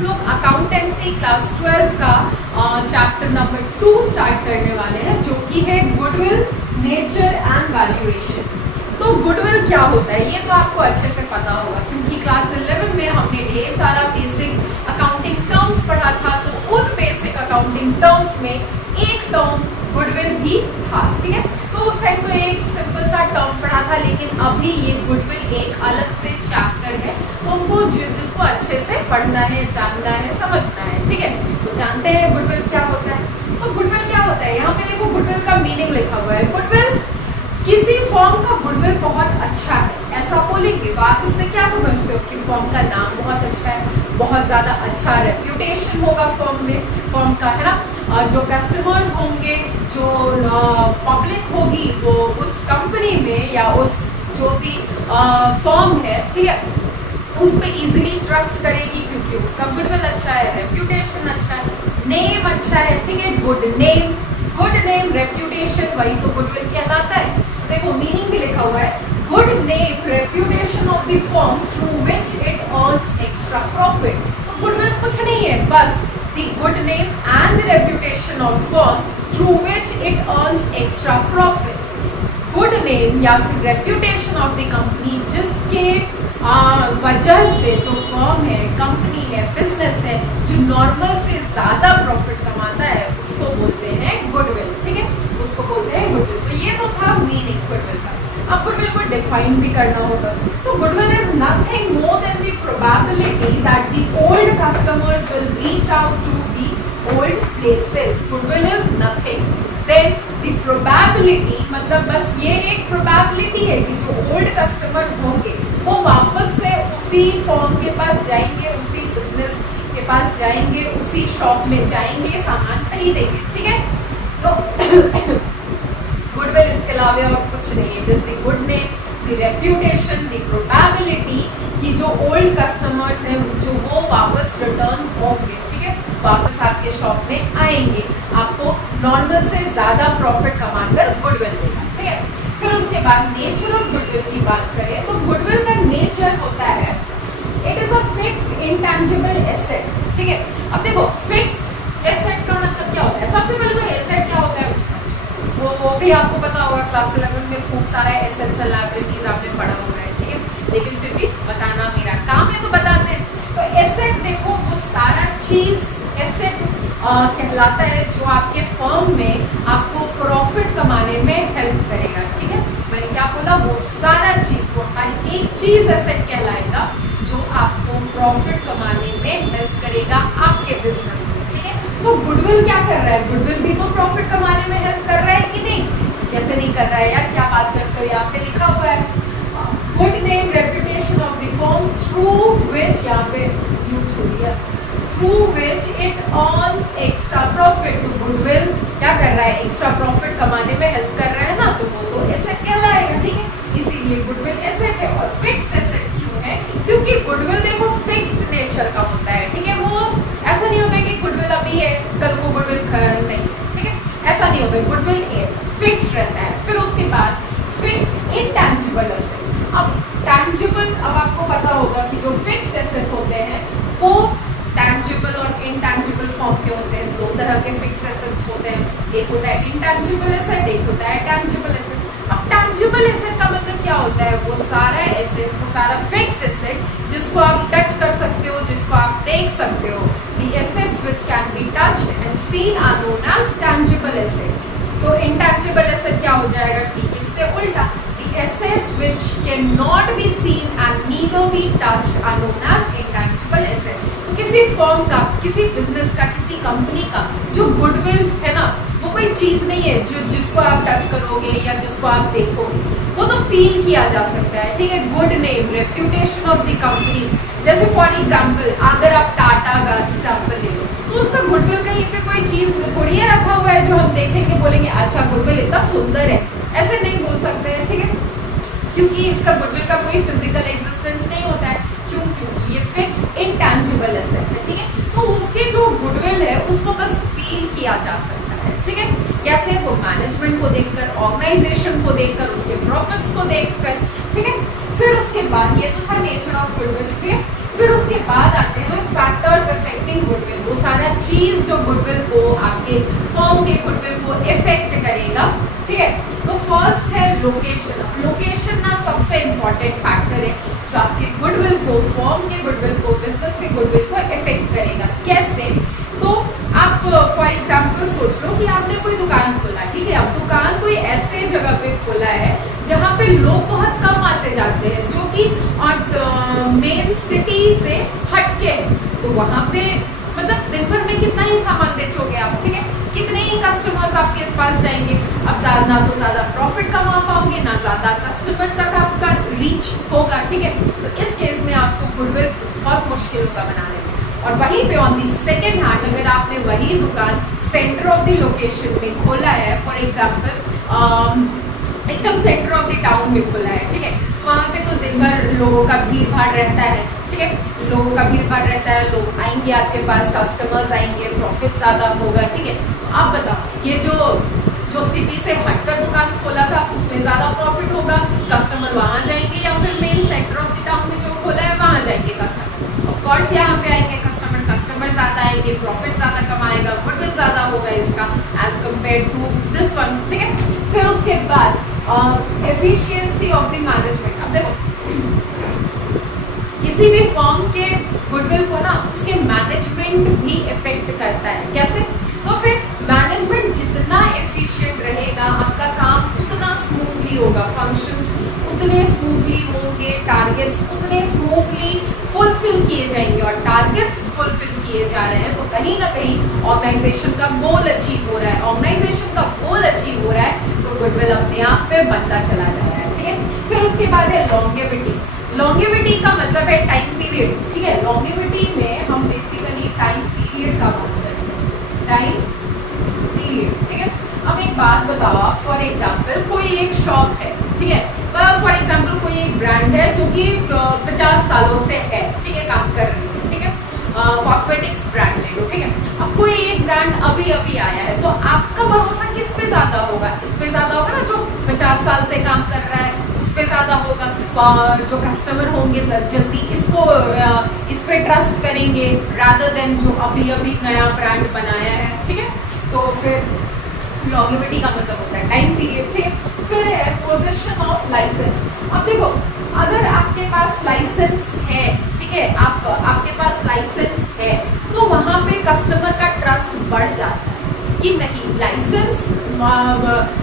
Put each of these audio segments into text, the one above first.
हम लोग accountancy class 12 का चैप्टर नंबर 2 स्टार्ट करने वाले हैं, जो कि है गुडविल, नेचर एंड वैल्यूएशन। तो गुडविल क्या होता है ये तो आपको अच्छे से पता होगा, क्योंकि क्लास 11 में हमने ढेर सारा बेसिक अकाउंटिंग टर्म्स पढ़ा था। तो उन बेसिक अकाउंटिंग टर्म्स में एक टर्म गुडविल भी था, ठीक है। तो उस टाइम तो एक सिंपल सा टर्म पढ़ा था, लेकिन अभी ये गुडविल एक अलग से चैप्टर है, तो हमको जिसको अच्छे से पढ़ना है, जानना है, समझना है, ठीक है। तो जानते हैं गुडविल क्या होता है। तो गुडविल क्या होता है, यहाँ पे देखो गुडविल का मीनिंग लिखा हुआ है। गुडविल, किसी फर्म का गुडविल बहुत अच्छा है, ऐसा बोलेंगे तो आप इससे क्या समझते हो कि फर्म का नाम बहुत अच्छा है, बहुत ज़्यादा अच्छा रेप्यूटेशन होगा फर्म में, फर्म का, है ना। जो कस्टमर्स होंगे, जो पब्लिक होगी, वो उस कंपनी में या उस जो भी फर्म है, ठीक है, उस पर इजीली ट्रस्ट करेगी, क्योंकि उसका गुडविल अच्छा है, रेप्यूटेशन अच्छा है, नेम अच्छा है, ठीक है। गुड नेम रेप्यूटेशन, वही तो गुडविल कहलाता है। देखो मीनिंग भी लिखा हुआ है, good name reputation of the firm through which it earns extra profit. तो गुडविल कुछ नहीं है, बस the good name and the reputation of firm through which it earns extra profits. Good name या फिर रेप्यूटेशन ऑफ द कंपनी, जिसके वजह से जो फर्म है, कंपनी है, बिजनेस है, जो नॉर्मल से ज्यादा प्रॉफिट कमाता है, उसको बोलते हैं गुडविल, ठीक है, उसको बोलते हैं गुडविल। तो ये तो था मीनिंग गुडविल का। अब गुडविल को डिफाइन भी करना होगा। तो goodwill is nothing more than the probability that the old customers will reach out to the old places. Goodwill is nothing than the probability, मतलब बस ये एक प्रोबेबिलिटी है कि जो ओल्ड कस्टमर होंगे वो वापस से उसी फर्म के पास जाएंगे, उसी बिजनेस के पास जाएंगे, उसी शॉप में जाएंगे, सामान खरीदेंगे, ठीक है। तो गुडविल इसके अलावा और कुछ नहीं है, जैसे good name, the reputation, the probability कि जो ओल्ड कस्टमर्स हैं जो वो वापस रिटर्न होंगे, ठीक है, वापस आपके शॉप में आएंगे, आपको नॉर्मल से ज्यादा प्रॉफिट कमाकर गुडविल देगा, ठीक है। फिर उसके बाद नेचर ऑफ गुडविल की बात करें तो गुडविल का नेचर होता है, it is a fixed intangible asset, ठीक है। अब देखो फिक्स्ड एसेट का मतलब क्या होता है। सबसे पहले तो एसेट क्या होता है वो भी आपको पता होगा, क्लास 11 में खूब सारा एसेट्स एंड लायबिलिटीज आपने पढ़ा हुआ है, ठीक है, लेकिन फिर भी बताना मेरा काम है तो बताते हैं। तो एसेट देखो, वो सारा चीज एसेट कहलाता है जो आपके फर्म में आपको प्रॉफिट कमाने में हेल्प करेगा, ठीक है। मैंने क्या बोला, वो सारा चीज, वो हर एक चीज एसेट कहलाएगा जो आपको प्रॉफिट कमाने में हेल्प करेगा आपके बिजनेस में, ठीक है। तो गुडविल क्या कर रहा है, गुडविल भी तो प्रॉफिट कमाने में हेल्प कर रहा है कि नहीं, कैसे नहीं कर रहा है यार, क्या बात करते हो। यहाँ पे लिखा हुआ है good name reputation of the firm through which, यहाँ पे यू छोड़िए, through which it earns extra profit. तो गुडविल क्या कर रहा है, एक्स्ट्रा प्रॉफिट कमाने में हेल्प कर रहा है ना, तो वो तो एसेट कहलाएगा, ठीक है। इसीलिए गुडविल एसेट है। और फिक्स्ड एसेट क्यों है, क्योंकि गुडविल देखो फिक्स्ड नेचर का होता है, ठीक है। वो ऐसा नहीं होता है कि गुडविल अभी है कल को गुडविल नहीं, ठीक है, ऐसा नहीं होता है। गुडविल फिक्स्ड रहता है। फिर उसके बाद फिक्स्ड इंटेंजिबल एसेट। अब टैंजिबल, अब आपको पता होगा कि जो फिक्स्ड एसेट होते हैं वो टैंजिबल और इनटैंजिबल फॉर्म के होते हैं। दो तरह के फिक्स्ड एसेट्स होते हैं, एक होता है इंटैंजिबल एसेट, एक होता है टैंजिबल एसेट। अब टैंजिबल एसेट का मतलब क्या होता है, वो सारा एसेट, वो सारा फिक्स्ड एसेट जिसको आप टच कर सकते हो, जिसको आप देख सकते हो। The assets which can be touched and seen are known as tangible asset. तो intangible asset क्या हो जाएगा, ठीक इससे उल्टा, the assets which cannot be seen and neither be touched are known as intangible asset. तो किसी फर्म का, किसी बिजनेस का, किसी कंपनी का जो गुडविल है ना, वो कोई चीज नहीं है जो जिसको आप टच करोगे या जिसको आप देखोगे, वो तो फील किया जा सकता है, ठीक है। Good name, reputation of the company, जैसे फॉर एग्जाम्पल अगर आप टाटा का एग्जाम्पल ले लो, तो उसका गुडविल कहीं पे कोई चीज थोड़ी है रखा हुआ है जो हम देखेंगे बोलेंगे अच्छा गुडविल इतना सुंदर है, ऐसे नहीं बोल सकते हैं, ठीक है, क्योंकि इसका गुडविल का कोई फिजिकल एग्जिस्टेंस नहीं होता है। क्यों, क्योंकि ये फिक्स्ड इंटैंजिबल एसेट है, ठीक है। तो उसके जो गुडविल है उसको बस फील किया जा सकता है, ठीक है। कैसे, वो मैनेजमेंट को देखकर, ऑर्गेनाइजेशन को देखकर, उसके प्रॉफिट्स को देखकर, ठीक है। फिर उसके बाद ये तो था नेचर ऑफ गुडविल, ठीक है। फिर उसके बाद आते हैं फैक्टर्स अफेक्टिंग चीज जो गुडविल को, आपके फर्म के गुडविल को इफेक्ट करेगा, ठीक है। तो फर्स्ट है लोकेशन। लोकेशन ना सबसे इंपॉर्टेंट फैक्टर है जो आपके गुडविल को, फर्म के गुडविल को, बिजनेस के गुडविल को इफेक्ट करेगा। कैसे? तो आप फॉर एग्जाम्पल सोच लो कि आपने कोई दुकान खोला, ठीक है। अब दुकान कोई ऐसे जगह पे खोला है जहाँ पे लोग बहुत कम आते जाते हैं, जो कि मेन सिटी से हटके, तो वहाँ पे मतलब दिन भर में कितना ही सामान बेचोगे आप, ठीक है। कितने ही कस्टमर्स आपके पास जाएंगे। अब ना तो ज्यादा प्रॉफिट कमा पाओगे, ना ज्यादा कस्टमर तक आपका रीच होगा, ठीक है। तो इस केस में आपको गुडविल बहुत मुश्किल होगा बनाने में। और वहीं पे ऑन दी सेकेंड हैंड अगर आपने वही दुकान सेंटर ऑफ द लोकेशन में खोला है, फॉर एग्जाम्पल एकदम सेंटर ऑफ द टाउन में खोला है, ठीक है, तो वहाँ पे तो दिन भर लोगों का भीड़ भाड़ रहता है, ठीक है। लोगों का भीड़ भाड़ रहता है, लोग आएंगे आपके पास, कस्टमर्स आएंगे, प्रॉफिट ज्यादा होगा, ठीक है। तो आप बताओ, ये जो सिटी से हटकर दुकान खोला था उसमें ज्यादा प्रॉफिट होगा, कस्टमर वहां जाएंगे, या फिर main centre of the town में जो खोला है वहां जाएंगे कस्टमर? ऑफ कोर्स यहाँ पे आएंगे कस्टमर ज्यादा आएंगे, प्रॉफिट ज्यादा कमाएगा, गुडविल ज्यादा होगा इसका as compare to this one, ठीक है। फिर उसके बाद एफिशिएंसी ऑफ द मैनेजमेंट। अब देखो, किसी भी फर्म के गुडविल को ना उसके मैनेजमेंट भी इफेक्ट करता है। कैसे? तो फिर मैनेजमेंट जितना एफिशिएंट रहेगा, आपका काम उतना स्मूथली होगा, फंक्शंस उतने स्मूथली होंगे, टारगेट्स उतने स्मूथली फुलफिल किए जाएंगे। और टारगेट्स फुलफिल किए जा रहे हैं तो कहीं ना कहीं ऑर्गेनाइजेशन का गोल अचीव हो रहा है। ऑर्गेनाइजेशन का गोल अचीव हो रहा है तो गुडविल अपने आप पे बनता चला जा रहा है, ठीक है। फिर उसके बाद है लॉन्गेविटी। लॉन्गेविटी का मतलब है टाइम पीरियड, ठीक है। लॉन्गेविटी में हम बेसिकली टाइम पीरियड का बात करते हैं, टाइम पीरियड, ठीक है। अब एक बात बताओ, फॉर एग्जाम्पल कोई एक शॉप है, ठीक है, फॉर एग्जाम्पल कोई एक ब्रांड है जो कि 50 सालों से है, ठीक है, काम कर रही है, ठीक है। कॉस्मेटिक्स ब्रांड ले लो, ठीक है। अब कोई एक ब्रांड अभी अभी आया है, तो आपका भरोसा किस पे ज्यादा होगा? इस पे ज्यादा होगा ना जो 50 साल से काम कर रहा है, उस पे ज्यादा होगा। जो कस्टमर होंगे जल्दी इसको इस पे ट्रस्ट करेंगे रादर देन जो अभी अभी नया ब्रांड बनाया है, ठीक है। तो फिर लॉन्गेविटी का मतलब होता है टाइम पीरियड, ठीक है। फिर है पोजीशन ऑफ लाइसेंस। अब देखो, अगर आपके पास लाइसेंस है, ठीक है, आपके पास लाइसेंस है, तो वहां पे कस्टमर का ट्रस्ट बढ़ जाता है कि नहीं, लाइसेंस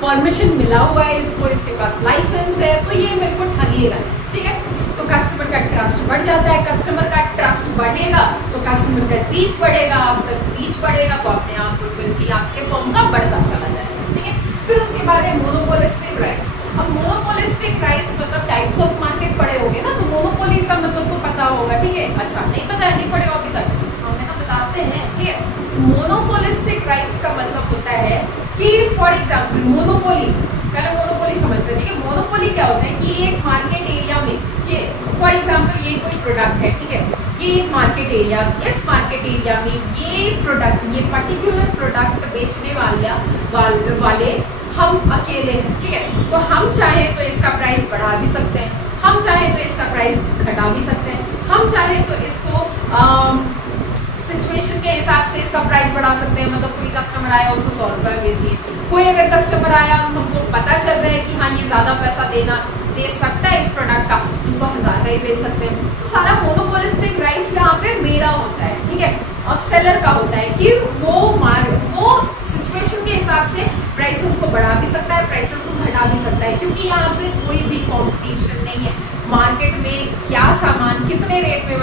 परमिशन मिला हुआ है इसको, इसके पास लाइसेंस है, तो ये मेरे को ठगेगा, ठीक है। तो कस्टमर का ट्रस्ट बढ़ जाता है। कस्टमर का ट्रस्ट बढ़ेगा तो कस्टमर का रीच बढ़ेगा, आप तक रीच बढ़ेगा तो अपने आप गुडविल भी आपके फर्म का बढ़ता चला जाएगा, ठीक है। फिर उसके बाद है मोनोपोलिस्टिक राइट्स। अब मोनोपोलिस्टिक राइट्स मतलब टाइप्स ऑफ मार्केट पढ़े होंगे ना, तो मोनोपोली का मतलब तो पता होगा, ठीक है। अच्छा, नहीं पता है, नहीं पढ़े हो अभी तक, हमें ना बताते हैं, ठीक है। मोनोपोलिस्टिक राइट्स का मतलब होता है कि फॉर एग्जाम्पल मोनोपोली, पहले मोनोपोली समझते हैं, ठीक है। मोनोपोली क्या होता है कि एक मार्केट एरिया में, कि फॉर एग्जाम्पल ये कोई प्रोडक्ट है, ठीक है, ये एक मार्केट एरिया, इस मार्केट एरिया में ये प्रोडक्ट, ये पर्टिकुलर प्रोडक्ट बेचने वाले हम अकेले हैं, ठीक है। तो हम चाहे तो इसका प्राइस बढ़ा भी सकते हैं, हम चाहे तो इसका प्राइस घटा भी सकते हैं, हम चाहे तो इसको सिचुएशन के हिसाब से इसका प्राइस बढ़ा सकते हैं। मतलब कोई कस्टमर आया उसको 100 रुपये में बेच दिए, कोई अगर कस्टमर आया हमको पता चल रहा है कि हाँ ये ज्यादा पैसा दे सकता है इस प्रोडक्ट का, तो उसको 1000 का ही बेच सकते हैं। तो सारा मोनोपोलिस्टिक राइट्स यहाँ पे मेरा होता है, ठीक है, और सेलर का होता है कि वो सिचुएशन के हिसाब से प्राइसेस को बढ़ा भी सकता है, प्राइसेस को घटा भी सकता है, क्योंकि यहाँ पे कोई भी कंपटीशन नहीं है। मार्केट में क्या सामान कितने रेट में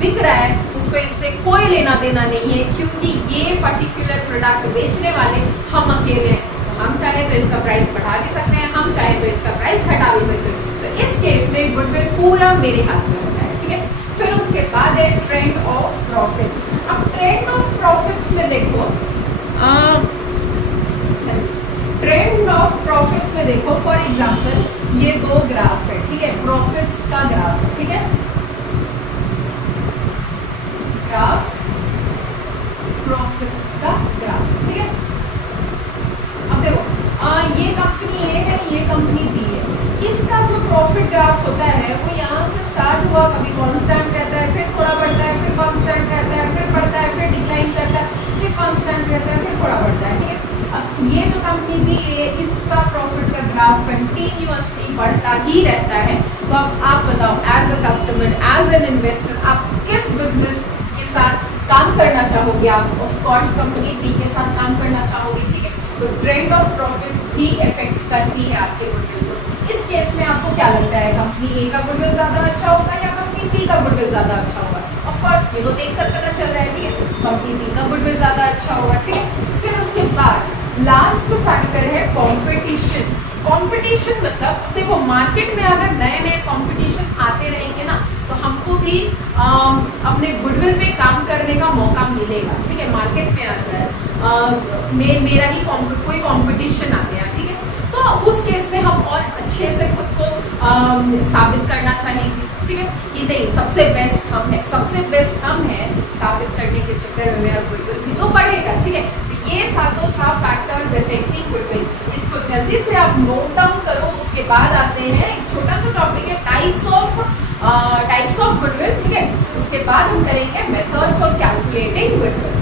बिक रहा है उसको इससे कोई लेना देना नहीं है, क्योंकि ये पर्टिकुलर प्रोडक्ट बेचने वाले हम अकेले हैं। हम चाहे तो इसका प्राइस बढ़ा भी सकते हैं, हम चाहे तो इसका प्राइस घटा भी सकते हैं। तो इस केस में गुडविल पूरा मेरे हाथ में होता है, ठीक है। फिर उसके बाद है ट्रेंड ऑफ प्रॉफिट्स। अब ट्रेंड ऑफ प्रॉफिट्स में देखो, ट्रेंड ऑफ प्रॉफिट्स में देखो, फॉर एग्जांपल ये दो ग्राफ है, ठीक है, प्रॉफिट्स का ग्राफ है, ठीक है, ग्राफ्स, प्रॉफिट्स का ग्राफ, ठीक है। अब देखो, ये कंपनी ए है, ये कंपनी बी है, इसका जो प्रॉफिट ग्राफ होता है वो यहाँ से स्टार्ट हुआ, कभी कांस्टेंट रहता है, फिर थोड़ा बढ़ता है, फिर कांस्टेंट रहता है, फिर बढ़ता है, फिर डिक्लाइन करता है। कंटिन्यूअसली बढ़ता ही रहता है। तो अब आप बताओ, as a customer, as an investor, आप किस बिजनेस के साथ काम करना चाहोगे? आप ऑफ कोर्स कंपनी बी के साथ काम करना चाहोगे, ठीक है। तो ट्रेंड ऑफ प्रॉफिट्स भी इफेक्ट करती है आपके गुडविल को। इस केस में आपको क्या लगता है, कंपनी ए का गुडविल ज्यादा अच्छा होगा या कंपनी बी का गुडविल ज्यादा अच्छा होगा? ऑफ कोर्स ये तो देखकर पता चल रहा है, ठीक है, कंपनी बी का गुडविल ज्यादा अच्छा होगा, ठीक है। फिर उसके बाद लास्ट फैक्टर है कंपटीशन। कंपटीशन मतलब देखो, मार्केट में अगर नए नए कंपटीशन आते रहेंगे ना, तो हमको भी अपने गुडविल पे काम करने का मौका मिलेगा, ठीक है। मार्केट में अगर मेरा ही कोई कंपटीशन आ गया, ठीक है, तो उस केस में हम और अच्छे से खुद को साबित करना चाहेंगे, ठीक है, कि नहीं सबसे बेस्ट हम है, सबसे बेस्ट हम है, साबित करने के चक्कर में मेरा गुडविल भी तो बढ़ेगा, ठीक है। तो ये सातों था फैक्टर्स इफेक्टिंग गुडविल। इसको जल्दी से आप नोट डाउन करो। उसके बाद आते हैं एक छोटा सा टॉपिक है टाइप्स ऑफ गुडविल, ठीक है। उसके बाद हम करेंगे मेथड्स ऑफ कैलकुलेटिंग गुडविल।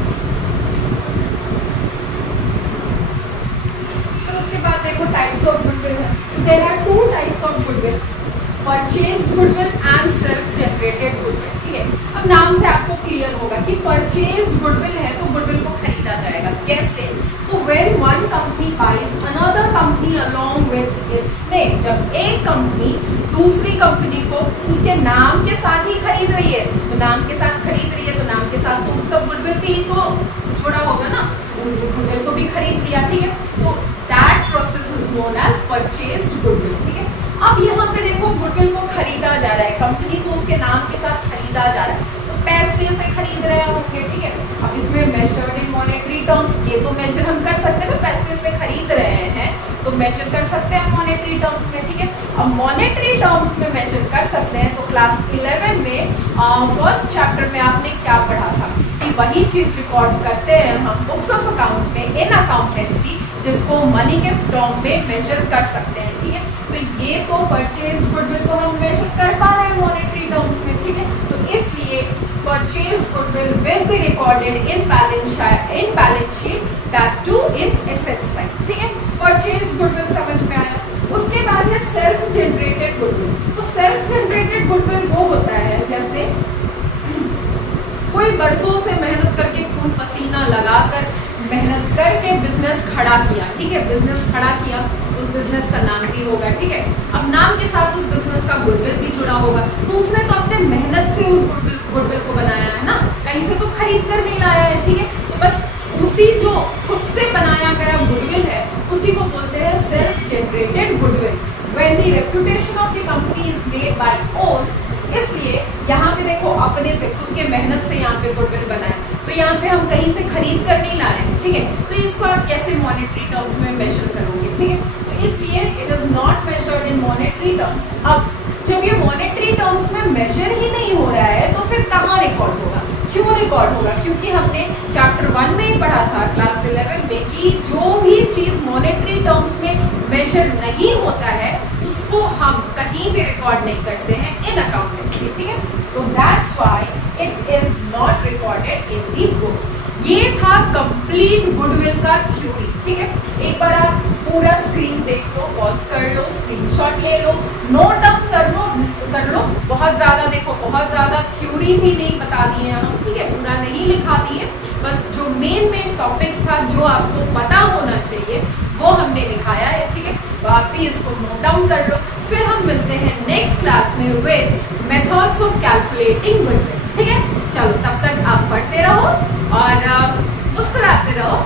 फिर उसके बाद देखो टाइप्स ऑफ गुडविल है। तो there are two types of goodwill, purchased goodwill and self generated goodwill, ठीक है। अब नाम से आपको क्लियर होगा कि परचेज्ड गुडविल है तो गुडविल को खरीदा जाएगा। कैसे? तो when one company buys another company along with its name, जब एक कंपनी दूसरी कंपनी को उसके नाम के साथ ही खरीद रही है, तो नाम के साथ खरीद रही है तो नाम के साथ तो उसका गुडविल भी तो जुड़ा होगा ना, गुडविल को भी खरीद लिया, ठीक है। तो that process is known as purchased goodwill, ठीक है। अब यहाँ पे देखो गुडविल को खरीदा जा रहा है, कंपनी को उसके नाम के साथ खरीदा जा रहा है, तो पैसे से खरीद रहे होंगे, ठीक है। अब इसमें मेजर्ड इन मॉनेटरी टर्म्स, ये तो मेजर हम कर सकते हैं ना, पैसे से खरीद रहे हैं तो मेजर कर सकते हैं मॉनेटरी टर्म्स में, ठीक है। अब मॉनेटरी टर्म्स में मेजर कर सकते हैं तो क्लास 11 में फर्स्ट चैप्टर में आपने क्या पढ़ा था कि वही चीज रिकॉर्ड करते हैं हम बुक्स ऑफ अकाउंट्स में इन अकाउंटेंसी, जिसको मनी के टर्म में मेजर कर सकते हैं, ठीक है। तो ये तो परचेज गुडविल को हम मेजर कर पा रहे हैं मॉनेटरी टर्म्स में, ठीक है। तो इसलिए purchase goodwill will be recorded in balance sheet, that too in asset side, ठीक है। परचेज गुडविल समझ में आया। उसके बाद है सेल्फ जनरेटेड गुडविल। तो सेल्फ जनरेटेड गुडविल वो होता है जैसे कोई बरसों से मेहनत करके खून पसीना लगाकर मेहनत करके बिजनेस खड़ा किया, ठीक है, बिजनेस खड़ा किया, उस बिजनेस का नाम भी होगा, ठीक है। अब नाम के साथ उस बिजनेस का गुडविल भी जुड़ा होगा, तो उसने तो अपने मेहनत से उस गुडविल को बनाया है ना, कहीं से तो खरीद कर नहीं लाया है, ठीक है। तो बस उसी जो खुद से बनाया गया गुडविल है उसी को बोलते हैं self generated goodwill. When the reputation of the company is made by own, इसलिए यहाँ पे देखो अपने से खुद के मेहनत से यहाँ पे गुडविल बनाया, तो यहाँ पे हम कहीं से खरीद कर नहीं लाए हैं, ठीक है। तो इसको आप कैसे मॉनेटरी टर्म्स में मेजर करोगे, ठीक है। तो इसलिए it is not measured in monetary terms. अब जब ये मॉनेटरी टर्म्स में मेजर ही नहीं हो रहा है तो फिर कहाँ रिकॉर्ड होगा, क्यों रिकॉर्ड होगा? क्योंकि हमने चैप्टर 1 में ही पढ़ा था क्लास 11 में कि जो भी चीज मॉनेटरी टर्म्स में मेजर नहीं होता है उसको हम कहीं भी रिकॉर्ड नहीं करते हैं इन अकाउंटेंसी, ठीक है। तो that's why it is not recorded in the books. ये था कंप्लीट गुडविल का थ्योरी, ठीक है। एक बार आप पूरा स्क्रीन देख लो, पॉज कर लो, स्क्रीनशॉट ले लो, नोट डाउन कर लो। बहुत ज्यादा देखो, बहुत ज्यादा थ्योरी भी नहीं बता दिए हम, ठीक है, पूरा नहीं लिखा दिए, बस जो मेन टॉपिक्स था जो आपको पता होना चाहिए वो हमने लिखाया है, ठीक है। तो आप भी इसको नोट डाउन कर लो। फिर हम मिलते हैं नेक्स्ट क्लास में with methods of calculating goodwill, ठीक है। चलो तब तक आप पढ़ते रहो और मुस्कुराते रहो।